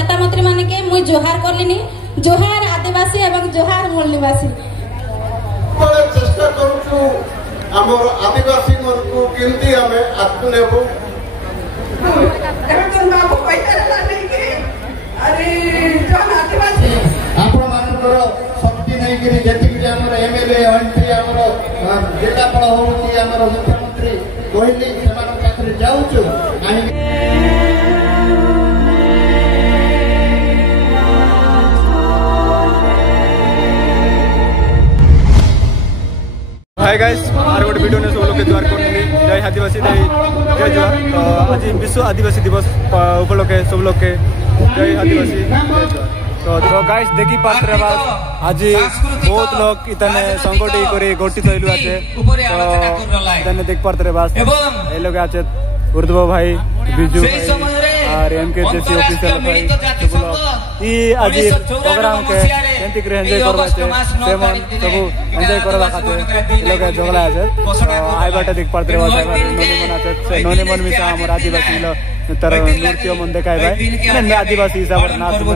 नेता मंत्री मान के मुई जोहार करलिनी। जोहार आदिवासी एवं जोहार मूल निवासी। चेष्टा करूँ आमर आदिवासी मन को केमती हमें आत्मनिर्भर आपण मानकर शक्ति नहीं करी जेति हमर एमएलए एमपी हमर जिलापाल हो कि हमर मुख्यमंत्री कहली समान पाखरे जाउछु हाय गाइस आर गोटे वीडियो ने सब लोग द्वार कर जय आदिवासी जय जोहार। तो आज विश्व आदिवासी दिवस उपलक्षे सब लोग के जय आदिवासी जय जोहार। तो गाइस देखी पात्र आज बहुत लोग इतने संगठित करे गठित होइलु आछे। तो इतने देख पात्र बास ए लोग आछे उर्दू भाई बिजू भाई और एमके जेसी ऑफिसर भाई सब लोग ई आज प्रोग्राम के केंती करे एंजॉय करबा छे सेमन सब एंजॉय करबा खातिर लोग जगला आछे। आइ बाटे देख पात्र बास नोनी मन आछे नोनी मन मिसा हमर आदिवासी लोग तर नृत्य मन देखाय भाई ने आदिवासी हिसाब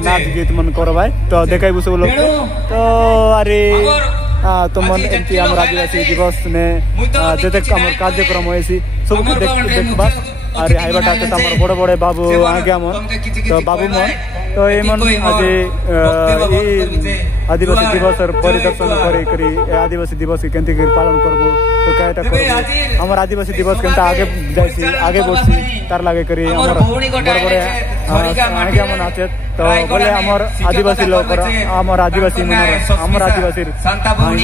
नाच गीत मन करबाय तो देखाइबु सब लोग। तो अरे तुम एमती हमर आदिवासी दिवस ने जते हमर कार्यक्रम होइसी सब देखबा। अरे हाइबाटा तो हमर बड़े बड़े बाबू आज्ञा मन तो बाबू मन तो ए मन आज आदिवासी दिवस परिदर्शन करी आदिवासी दिवस के केंती पालन करबो तो कायटा करबो हमर आदिवासी दिवस केंता आगे जाइसी आगे बढ़सी तार लागे करी हमर बड़े बड़े आज्ञा मन आछे। तो बोले हमर आदिवासी लोग हमर आदिवासी मन हमर आदिवासी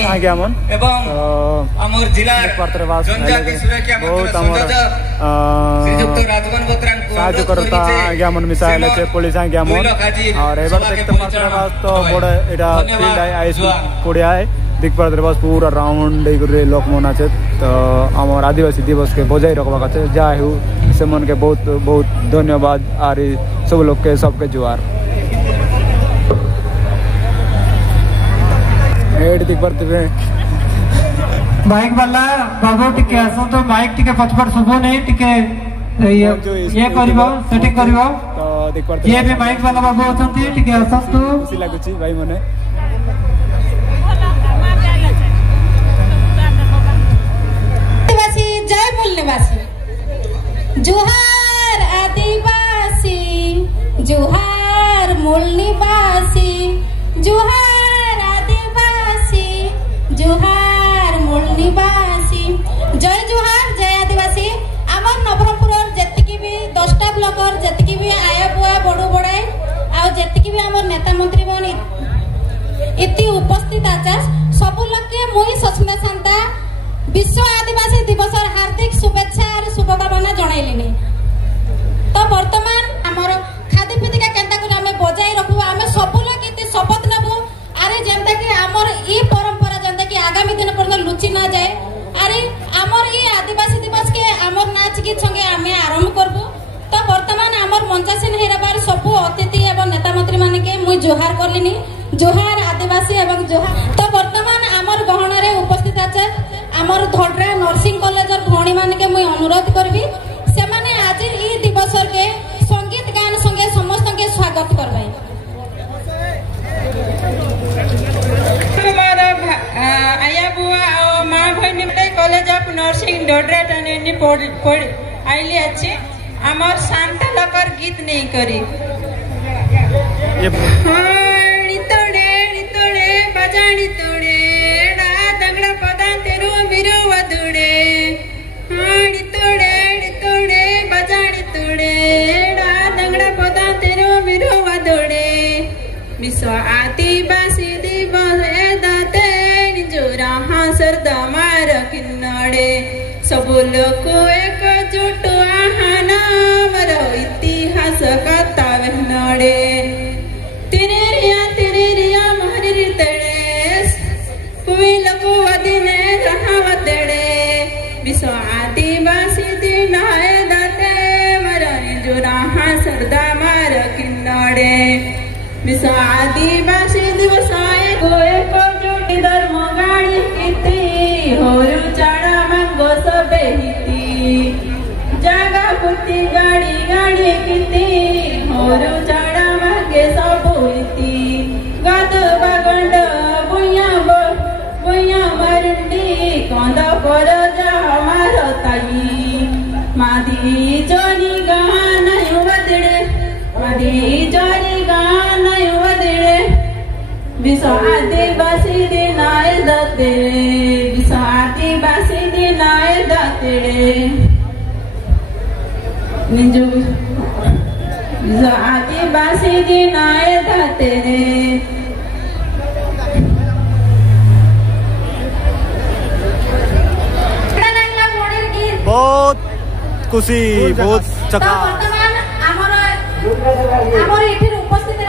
आज्ञा मन हमर जिला पात्रवास बहुत हमर साहाय्य करता आज्ञा मन मिसाइल छे पुलिस आज्ञा मन और एबार देखते पात्रवास तो बड़े एटा फील्ड है हाई स्कूल पड़िया है दिख पात्रवास पूरा राउंड करे लोक मन आछे। तो हमर आदिवासी दिवस के बजाय रखबा खातिर जाय हु से मन के बहुत बहुत धन्यवाद और सब लोग के सबके जोहार। एड दिख पारते माइक वाला बाबू टिके आसो तो माइक टिके पछपड़ सुबो नहीं टिके ये करिवो सेटिंग करिवो। तो देख पारते ये भी माइक वाला बाबू अछंती टिके आसंतु खुशी लागुची भाई मने आदिवासी जय मूल निवासी। जोहार आदिवासी जोहार मूल निवासी जोहार आदिवासी जोहार मूल निवासी जय जोहार जय आदिवासी। आमर नवरंगपुर जेतिकी भी 10टा ब्लॉकर जेतिकी भी आया बुआ बड़ो बड़ाई आ जेतिकी भी आमर नेता मंत्री मन इति उपस्थित आचास सब लोग के मुई सस्मिता शांता विश्व आदिवासी दिवस हार्दिक शुभेच्छा और शुभकामना जणाइलिनी। तो वर्तमान आमर खादी पितिका केंता को हमें बजाई रखबो हमें सब लोग इति शपथ नेबो अरे जेंता कि आमर ई परंपरा जेंता कि आगामी दिन पर लुचि ना जाए। अरे आमर ई आदिवासी दिवस के आमर नाच गीत संगे हमें आरंभ करबो। तो वर्तमान आमर मंचासीन हेराबार सब अतिथि एवं नेता मंत्री मान के मुई जोहार करलिनी। जोहार आदिवासी एवं जोहार। तो वर्तमान आमर गहन रे उपस्थित আছে आमर धोडरा नर्सिंग कॉलेज और भौणी मान के मुई अनुरोध करबी से माने आज ई दिवस के संगीत गान संगे समस्त के स्वागत करबे। आया बुआ और माँ भाई कॉलेज ऑफ नर्सिंग डोडरा टनेनी पढ़ आइली अच्छे आमर शांता लकर गीत नहीं करी तोड़े बजानी तोड़े दंगड़ा पदा तेरू बिरू वदुड़े तोड़े बजानी तोड़े दंगड़ा पदा तेरू बिरू वदुड़े विश्व आदिवासी दिवस दाते निजोरा हासर दमार किन्नड़े सब लोग एकजुट आहाना मर इतिहास कथा नड़े तिरेरिया महरी तड़े कुल को वदिने रहावतड़े विश्व आदिवासी दिन है दाते मर निजोरा हासर दमार किन्नड़े विश्व आदिवासी दिवस गोए को जोड़ी धर्म गाड़ी किती होरु चाड़ा मंगो सबे हिती जागा पुती गाड़ी किती होरु चाड़ा मंगे विश्व आदिवासी दिनाय दते विश्व आदिवासी दिनाय दते निजु विश्व आदिवासी दिनाय दते बहुत खुशी बहुत चका उपस्थित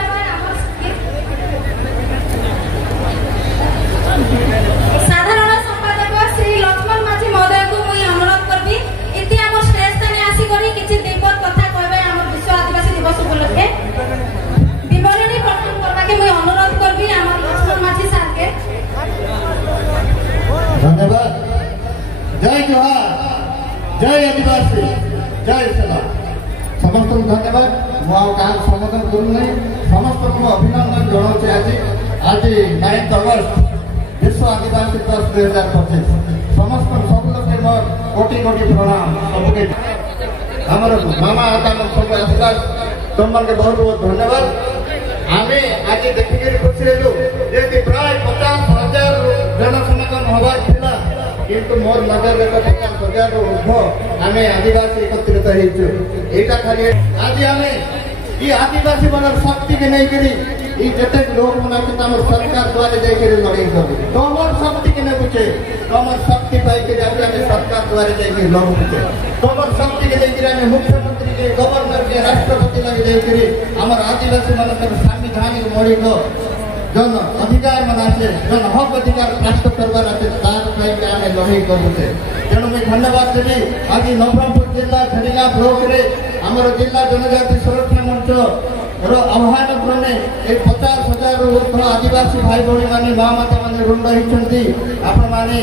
साधारण संपादक श्री लक्ष्मण माझी महोदय को मुई अनुरोध करबी इति हमर स्टेज तने आसी करी किछि दीपक कथा कहबे हमर विश्व आदिवासी दिवस उपलक्षे विवरणी प्रदान करबा के मुई अनुरोध करबी हमर लक्ष्मण माझी सर के धन्यवाद। जय जोहार, जय आदिवासी, जय सलाम। समस्त धन्यवाद। मु कहा संबोधन करूना समस्त अभिनंदन जनाऊे आज 9 अगस्त विश्व आदिवासी दिवस 2025 समस्त सब लोग मोर कोटि कोटि प्रणाम सबके हमार मामा आता सब आशीर्वाद तुम मन के बहुत बहुत धन्यवाद। आमे आज देखिक खुशी हेलु जे प्राय 50,000 जनसमागम हबार थिला किंतु मोर नजर में 50,000 ऊर्ध्व आमे आदिवासी एकत्रित हेचु एटा खाली आज आमे ई आदिवासी मनर शक्ति के नहीं करी ई जते लोग मना के हमर सरकार द्वारा जाय के लड़ाई करू तोमर शक्ति के नहीं बुझे तोमर शक्ति पाई के आज आमे सरकार द्वारा जाय के लड़ बुझे तोमर शक्ति के लेकर आमे मुख्यमंत्री के गवर्नर के राष्ट्रपति लगे जाय करी हमर आदिवासी मनर संविधानिक मौलिक जन अधिकार मनासे जन हक अधिकार प्राप्त करवार আছে তার পাইকে আমি লড়াই করুছে তেণু আমি ধন্যবাদ দেবি আজ নবরঙ্গপুর জেলা ঝাড়িলা ব্লক রে আমার জেলা জনজাতি সুরক্ষা মঞ্চ র আহ্বান ক্রমে এই 50,000 ঊর্ধ্ব আদিবাসী ভাই ভৌণী মানে মা মাতা মানে ରୁଣ୍ଡ ହେଇଛନ୍ତି ଆପଣ ମାନେ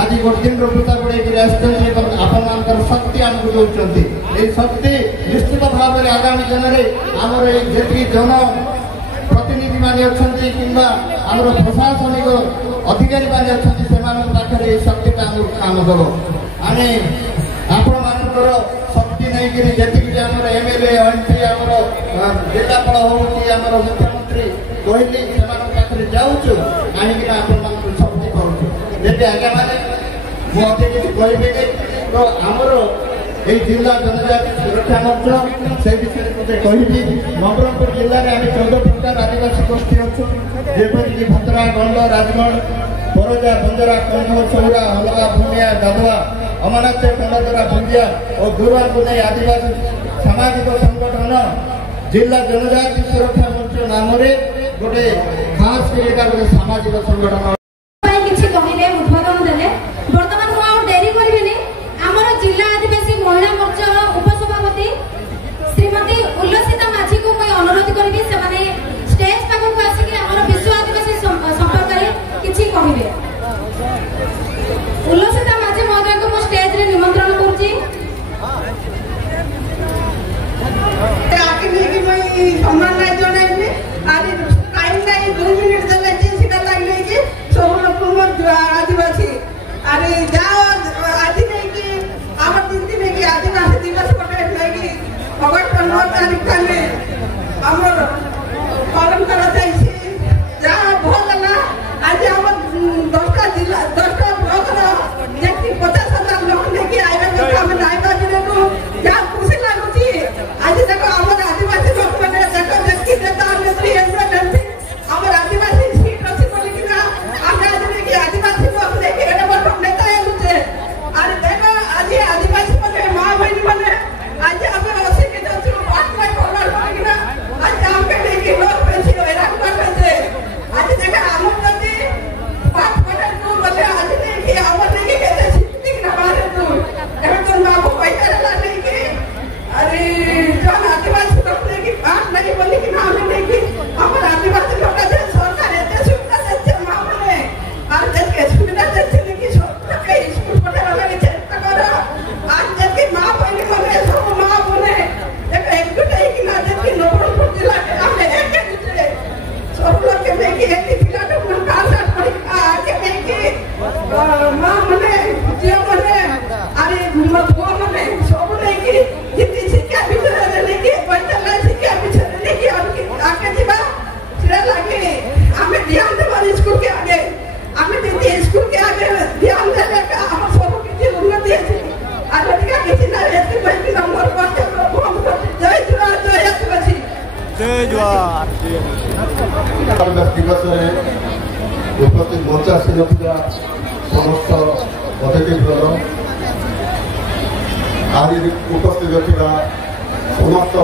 ଆଜି ଗୋଟେ ଦିନର ପୂଜା ପଡ଼େଇକି ଆସିଛନ୍ତି ଏବଂ ଆପଣମାନଙ୍କର ଶକ୍ତି ଆମକୁ ଦେଉଛନ୍ତି ଏହି ଶକ୍ତି ନିଶ୍ଚିତ ଭାବରେ ଆଗାମୀ ଦିନରେ ଆମର ଏଇ ଯେତିକି ଜନ प्रतिनिधि माने अच्छी किंबा आमर प्रशासनिक अधिकारी माने अच्छी से पाखे शक्ति काम दब आम आपण मानकर शक्ति नहीं जी एमएलए एमपी आमर जिलापाल हो मुख्यमंत्री कहली से पाखे जाऊँ कहीं आपण शक्ति करुँ जब आज्ञा मैंने मुझे किसी कहे तो आमर এই जिला जनजाति सुरक्षा मंच से विषय मुझे कहि नवरंगपुर जिले में आम 14 प्रकार आदिवासी गोष्ठी अच्छु जेपरिक भद्रा गंड राजगढ़ बरजा बंजरा कंध चौरा हलगा भूमिया गाधुआ अमनाथ कंडादरा भुंजिया और गुरुआ को नहीं आदिवासी सामाजिक संगठन जिला जनजाति सुरक्षा मंच नाम गोटे खास गोटे सामाजिक संगठन उद्बोधन देले बर्तमान मु डेरी करबिनी हमर जिला आदिवासी महिला मोर्चा उपसभापति श्रीमती उल्लसिता माझी को मैं अनुरोध करबी से माने स्टेज पाखु आसी कि हमर विश्व आदिवासी संपर्क रे किछि कहिबे उल्लसिता माझी महोदय को मैं स्टेज रे निमंत्रण करछि आके लेके मैं सम्मान नहीं जणाइबे आदि टाइम नहीं 2 मिनिट देले जे सीधा लागले कि सब लोग मोर आदिवासी अरे जाओ आज नहीं कि आमर दिन में कि आदिवासी दिवस पटे नहीं अगस्त 15 तारीख में हमर पालन करा जाइए जहाँ भोल ना आज हमर 10टा जिला 10टा ब्लॉक रो जेति 50,000 लोग लेके आइबे तो हम नाइबा जिले को जहाँ खुशी लागुची आज देखो हमर आदिवासी लोग माने देखो देखि देता नेत्री एमपी हमर आदिवासी सीट अछि बोली कि ना हम आज देखि आदिवासी लोग लेके एडे बड़ नेता आउचे अरे देखो आज आदिवासी माने मां बहिनी माने आज हमें ओसी के जो बात में बोलना कि ना आज हम के देखि लोग पेशी होइरा करते आज देखो हम जति बात करे तो बोले आज देखि हमर देखि केते सिद्धि ना बारे तो एबे तो ना को पैसा ला नहीं कि अरे जो आदिवासी लोग लेके बात नहीं बोली कि ना हमें देखि हमर आदिवासी लोग का सरकार एते सुविधा देते मां माने आज देखि सुविधा देते कि के स्कूल पढ़े वाला के चेष्टा करो आज देखि मां पहले बोले सब मां बोले एक गुटे कि ना देखि नवरंगपुर जिला के हमने एक दूसरे सब लोग के देखि एक पिला तो मन का साथ पड़ी आके देखि मां मने जे मने अरे वो मने सब देखि जितनी शिक्षा बिछड़े लेके पैसा ला शिक्षा बिछड़े लेके आके जीवा चिरा लागे हमें आज टिका किसी ना ऐसे बैठी नंबर करते फोन करते जय जुहार जय आदिवासी जय जोहार दिवस उपस्थित मंच आसी नथिला समस्त अतिथिबृंद आज उपस्थित थिला समस्त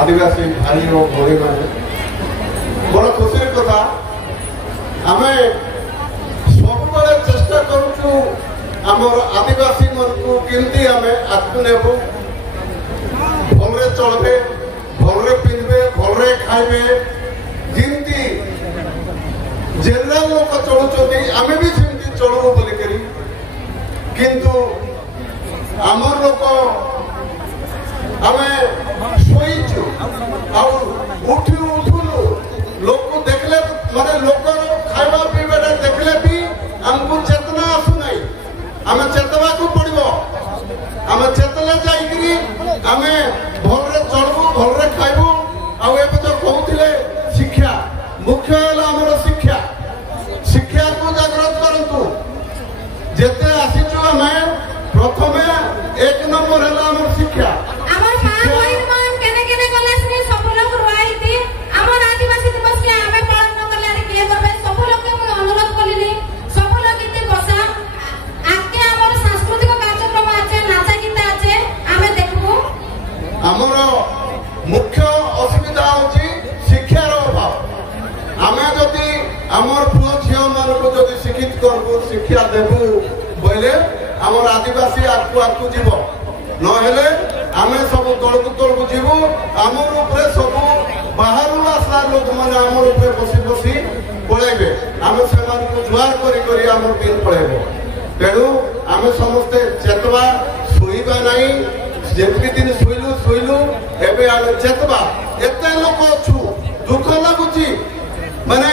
आदिवासी भाई और भौणी मैंने बड़ खुशी कथा आम सब चेष्टा करुचु आमर आदिवासी मन को केमती आम आगू नेबू भलरे चलबे भलरे पिंधबे भलरे खाइबे जिमती जनरल लोक चलुचंती आमे भी सेमती चलबो बोलिकरी किंतु आमर लोक आमे शोइछु आउ उठी उठुनु लोक देखले माने लोकर खाइबा पीबाटा देखले भी हमको चेतना आसु नहीं आमे चेतवा को पड़िबो आमे चेतले जाईकरी आमे भलरे चलबो भलरे खाइबो आउ एबे तो कहउथिले शिक्षा मुख्य हला हमर शिक्षा शिक्षा को जागृत करंतु जेते आसीछु आमे प्रथमे एक नंबर हला हमर शिक्षा আমার মা বহিন মান কেনে কেনে গলা সে সব লোক রইতি আমার আদিবাসী দিবস কে আমি পালন করলে আর কি করবে সব লোককে আমি অনুরোধ করিনি সব লোক ইতে বসা আজকে আমার সাংস্কৃতিক কার্যক্রম আছে নাচা গীত আছে আমি দেখবো আমার মুখ্য অসুবিধা হচ্ছে শিক্ষার অভাব আমি যদি আমার পুয় ঝিও মানুষ যদি শিক্ষিত করবো শিক্ষা দেবু বলে আমার আদিবাসী আগু আগু যাব নহলে আমি সব তলকু তলকু যাবু আমার উপরে সব বাহারু আসা লোক মানে আমার উপরে বসি বসি পড়াইবে আমি সেমানকু জুয়ার করি করি আমার দিন পড়াইব তেণু আমি সমস্তে চেতবা শুইবা নাই যেতকি দিন শুইলু এবে আমি চেতবা এতে লোক অছু দুঃখ লাগুছি মানে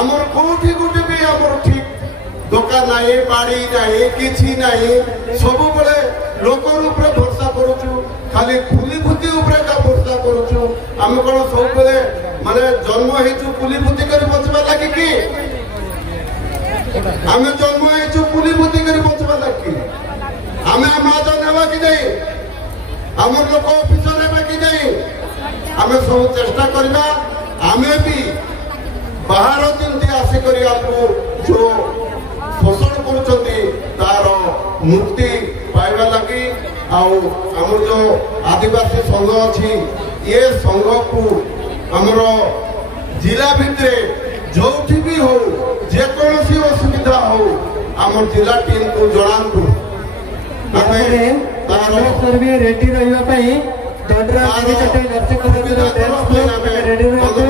আমার কোটি কোটি বি আমার ঠিক দোকান নাই বাড়ি নাই কিছু নাই সবুবেলে লোকর উপরে ভরসা করুছু খালি কুলিভূতি উপরে ভরসা করুছু আমি কোন সবুবেলে মানে জন্ম হয়েছু কুলিভূতি করে বঞ্চবা লাগি কি আমি জন্ম হয়েছু কুলিভূতি করে বঞ্চবা লাগি আমি মাজন নেবা কি যাই আমার লোক অফিসর নেবা কি যাই আমি সব চেষ্টা করিবা আমি বি বাহার যেমতি আসিকরি আমକୁ जो শোষণ କରୁଛନ୍ତି ତାର ମୁକ୍ତି ପାଇବା ଲାଗି ଆଉ ଆମର जो आदिवासी संघ ଅଛି ये संघକୁ ଆମର जिला ଭିତରେ ଯୋଉଠି ବି ହଉ ଯେକୌଣସି ଅସୁବିଧା ହଉ ଆମର ଜିଲ୍ଲା ଟିମକୁ ଜଣାନ୍ତୁ ଆମେ ତାର ସର୍ଭେ ରେଡି ରହିବା ପାଇଁ ଦଣ୍ଡରା ଚଟେ ନର୍ସିଂ କଲେଜର ରେଡି ରହିବେ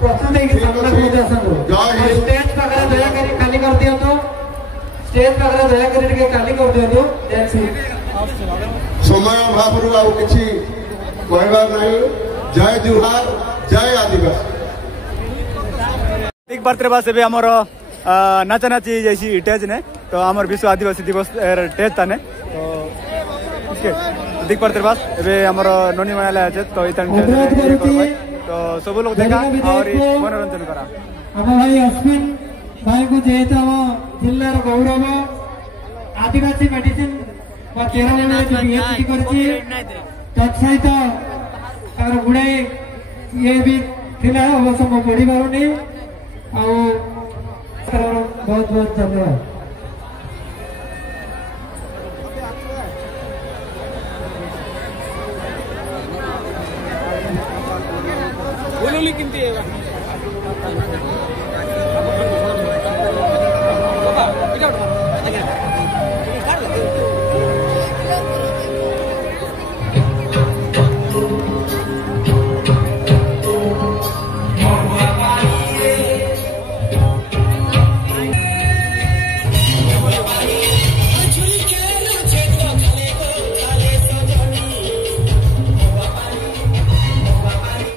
ପ୍ରସ୍ତୁତ ହେଇକି ସାମ୍ନା ପହଞ୍ଚି ଆସନ୍ତୁ स्टेज पाखरे दयाकरी खाली कर दियंतु स्टेज पाखरे दयाकरी टिके खाली कर दियंतु दैट्स इट समय अभावरु आउ किछि कहबार नाही जय जुहार जय आदिवासी एक बार तेरे पास भी हमर नाचा नाची जैसी टेज ने तो हमर विश्व आदिवासी दिवस टेज ताने तो इसके दिख पर तेरे पास एबे हमर नोनी मनाला আছে तो इतन तो सब लोग देखा और मनोरंजन करा हम भाई अश्विन भाई को जेता हम जिल्लार गौरव आदिवासी मेडिसिन बा केरल में जो पीएचडी करछि तत्सहित तार गुडे ये भी थिला अवश्य पढ़ी पारुनी आ बहुत बहुत धन्यवाद।